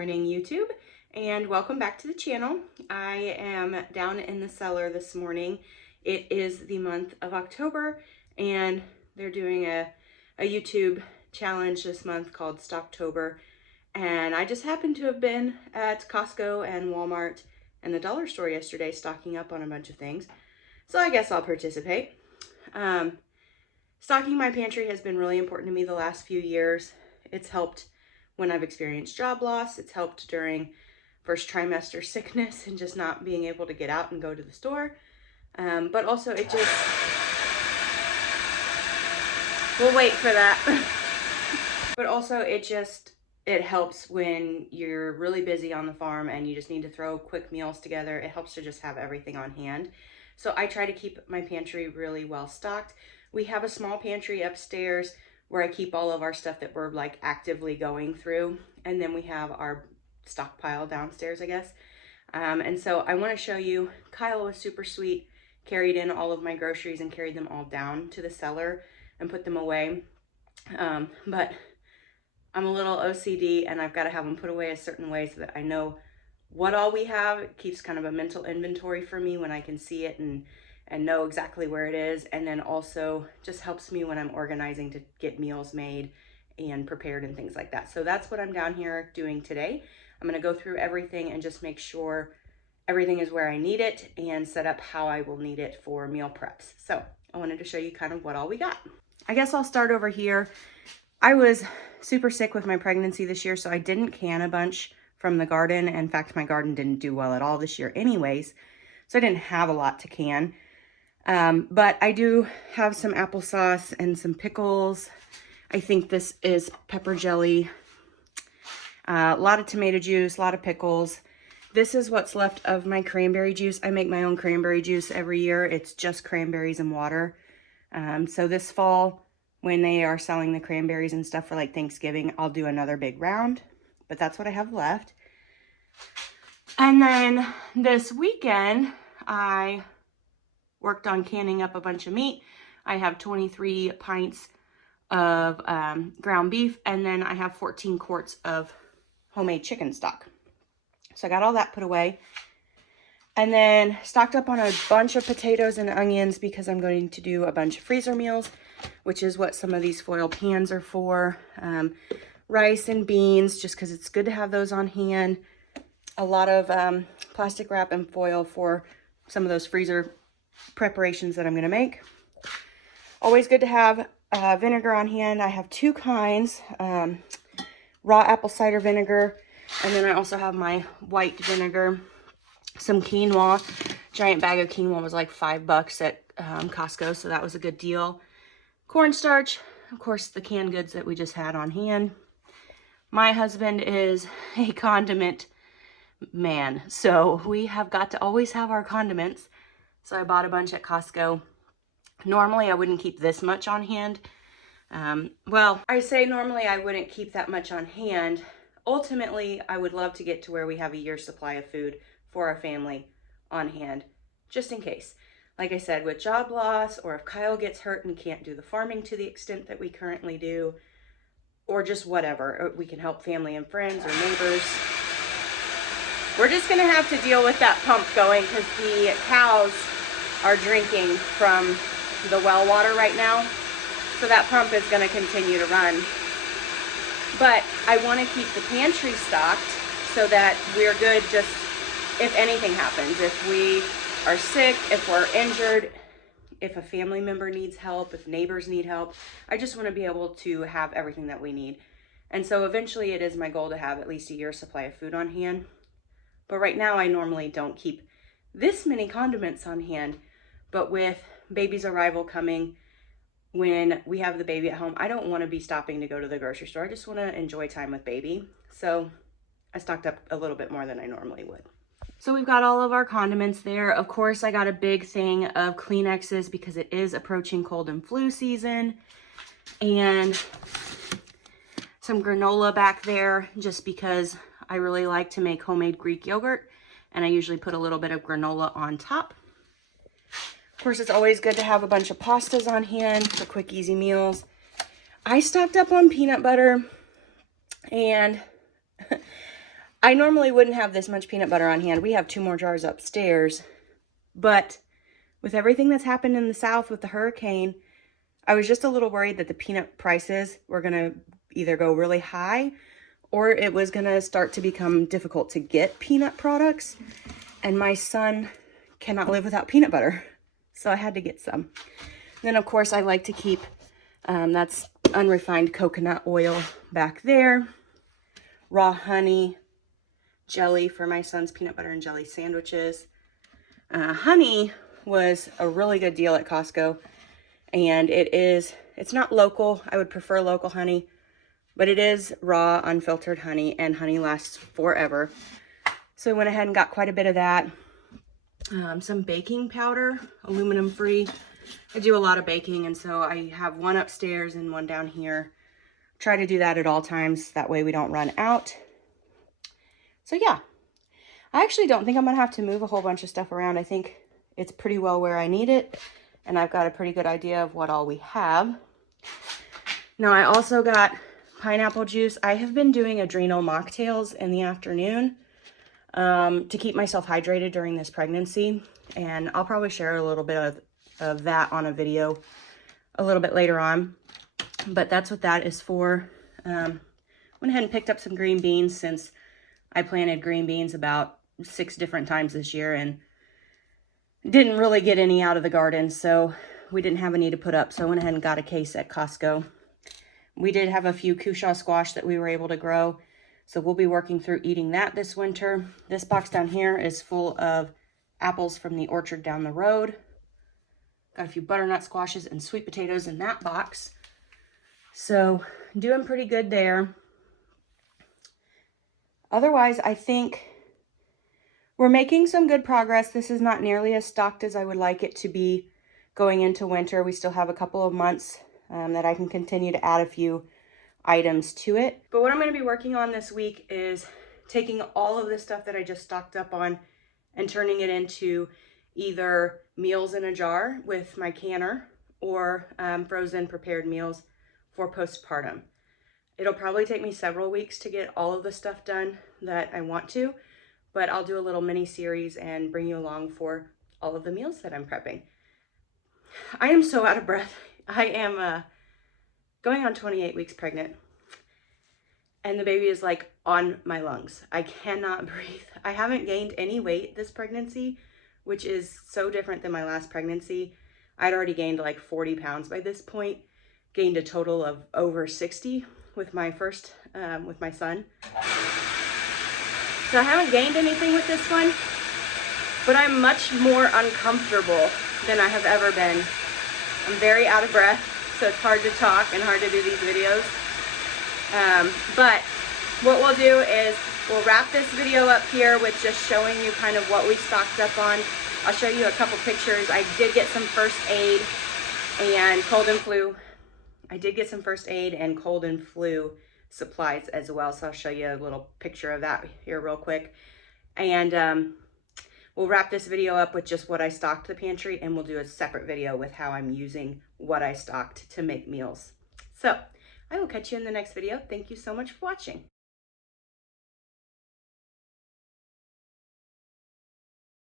morning, YouTube, and welcome back to the channel. I am down in the cellar this morning. It is the month of October, and they're doing a YouTube challenge this month called Stocktober, and I just happened to have been at Costco and Walmart and the dollar store yesterday stocking up on a bunch of things, so I guess I'll participate. Stocking my pantry has been really important to me the last few years. It's helped when I've experienced job loss. It's helped during first trimester sickness and just not being able to get out and go to the store. But also it just, we'll wait for that. But also it helps when you're really busy on the farm and you just need to throw quick meals together. It helps to just have everything on hand. So I try to keep my pantry really well stocked. We have a small pantry upstairs where I keep all of our stuff that we're like actively going through. And then we have our stockpile downstairs, I guess. And so I want to show you, Kyle was super sweet, carried in all of my groceries and carried them all down to the cellar and put them away. But I'm a little OCD and I've got to have them put away a certain way so that I know what all we have. It keeps kind of a mental inventory for me when I can see it and know exactly where it is. And then also just helps me when I'm organizing to get meals made and prepared and things like that. So that's what I'm down here doing today. I'm gonna go through everything and just make sure everything is where I need it and set up how I will need it for meal preps. So I wanted to show you kind of what all we got. I guess I'll start over here. I was super sick with my pregnancy this year, so I didn't can a bunch from the garden. In fact, my garden didn't do well at all this year anyways, so I didn't have a lot to can. But I do have some applesauce and some pickles. I think this is pepper jelly, a lot of tomato juice, a lot of pickles. This is what's left of my cranberry juice. I make my own cranberry juice every year. It's just cranberries and water. So this fall, when they are selling the cranberries and stuff for like Thanksgiving, I'll do another big round, but that's what I have left. And then this weekend, I worked on canning up a bunch of meat. I have 23 pints of ground beef, and then I have 14 quarts of homemade chicken stock. So I got all that put away. And then stocked up on a bunch of potatoes and onions because I'm going to do a bunch of freezer meals, which is what some of these foil pans are for. Rice and beans, just because it's good to have those on hand. A lot of plastic wrap and foil for some of those freezer preparations that I'm going to make. Always good to have vinegar on hand. I have two kinds, raw apple cider vinegar, and then I also have my white vinegar, some quinoa. Giant bag of quinoa was like $5 at Costco, so that was a good deal. Cornstarch, of course, the canned goods that we just had on hand. My husband is a condiment man, so we have got to always have our condiments. So I bought a bunch at Costco. Normally, I wouldn't keep this much on hand. Well, I say normally I wouldn't keep that much on hand. Ultimately, I would love to get to where we have a year's supply of food for our family on hand, just in case. Like I said, with job loss, or if Kyle gets hurt and can't do the farming to the extent that we currently do, or just whatever, we can help family and friends or neighbors. We're just gonna have to deal with that pump going because the cows are drinking from the well water right now. So that pump is gonna continue to run. But I wanna keep the pantry stocked so that we're good just if anything happens. If we are sick, if we're injured, if a family member needs help, if neighbors need help, I just wanna be able to have everything that we need. And so eventually it is my goal to have at least a year's supply of food on hand. But right now I normally don't keep this many condiments on hand, but with baby's arrival coming, when we have the baby at home, I don't want to be stopping to go to the grocery store. I just want to enjoy time with baby. So I stocked up a little bit more than I normally would. So we've got all of our condiments there. Of course, I got a big thing of Kleenexes because it is approaching cold and flu season. And some granola back there just because I really like to make homemade Greek yogurt, and I usually put a little bit of granola on top. Of course, it's always good to have a bunch of pastas on hand for quick, easy meals. I stocked up on peanut butter, and I normally wouldn't have this much peanut butter on hand. We have 2 more jars upstairs, but with everything that's happened in the South with the hurricane, I was just a little worried that the peanut prices were gonna either go really high or it was gonna start to become difficult to get peanut products. And my son cannot live without peanut butter, so I had to get some. Then of course I like to keep, that's unrefined coconut oil back there, raw honey, jelly for my son's peanut butter and jelly sandwiches. Honey was a really good deal at Costco, and it's not local. I would prefer local honey, but it is raw, unfiltered honey, and honey lasts forever. So I went ahead and got quite a bit of that. Some baking powder, aluminum free. I do a lot of baking, and so I have one upstairs and one down here. Try to do that at all times. That way we don't run out. So yeah, I actually don't think I'm gonna have to move a whole bunch of stuff around. I think it's pretty well where I need it, and I've got a pretty good idea of what all we have. Now I also got pineapple juice. I have been doing adrenal mocktails in the afternoon to keep myself hydrated during this pregnancy, and I'll probably share a little bit of that on a video a little bit later on, but that's what that is for. Went ahead and picked up some green beans since I planted green beans about 6 different times this year and didn't really get any out of the garden, so we didn't have any to put up, so I went ahead and got a case at Costco. We did have a few cushaw squash that we were able to grow, so we'll be working through eating that this winter. This box down here is full of apples from the orchard down the road. Got a few butternut squashes and sweet potatoes in that box. So doing pretty good there. Otherwise, I think we're making some good progress. This is not nearly as stocked as I would like it to be going into winter. We still have a couple of months that I can continue to add a few items to it. But what I'm going to be working on this week is taking all of the stuff that I just stocked up on and turning it into either meals in a jar with my canner or frozen prepared meals for postpartum. It'll probably take me several weeks to get all of the stuff done that I want to, but I'll do a little mini series and bring you along for all of the meals that I'm prepping. I am so out of breath. I am going on 28 weeks pregnant, and the baby is like on my lungs. I cannot breathe. I haven't gained any weight this pregnancy, which is so different than my last pregnancy. I'd already gained like 40 pounds by this point, gained a total of over 60 with my first, with my son. So I haven't gained anything with this one, but I'm much more uncomfortable than I have ever been. I'm very out of breath, so it's hard to talk and hard to do these videos. But what we'll do is we'll wrap this video up here with just showing you kind of what we stocked up on. I'll show you a couple pictures. I did get some first aid and cold and flu. I did get some first aid and cold and flu supplies as well, so I'll show you a little picture of that here real quick. And we'll wrap this video up with just what I stocked the pantry, and we'll do a separate video with how I'm using what I stocked to make meals. So I will catch you in the next video. Thank you so much for watching.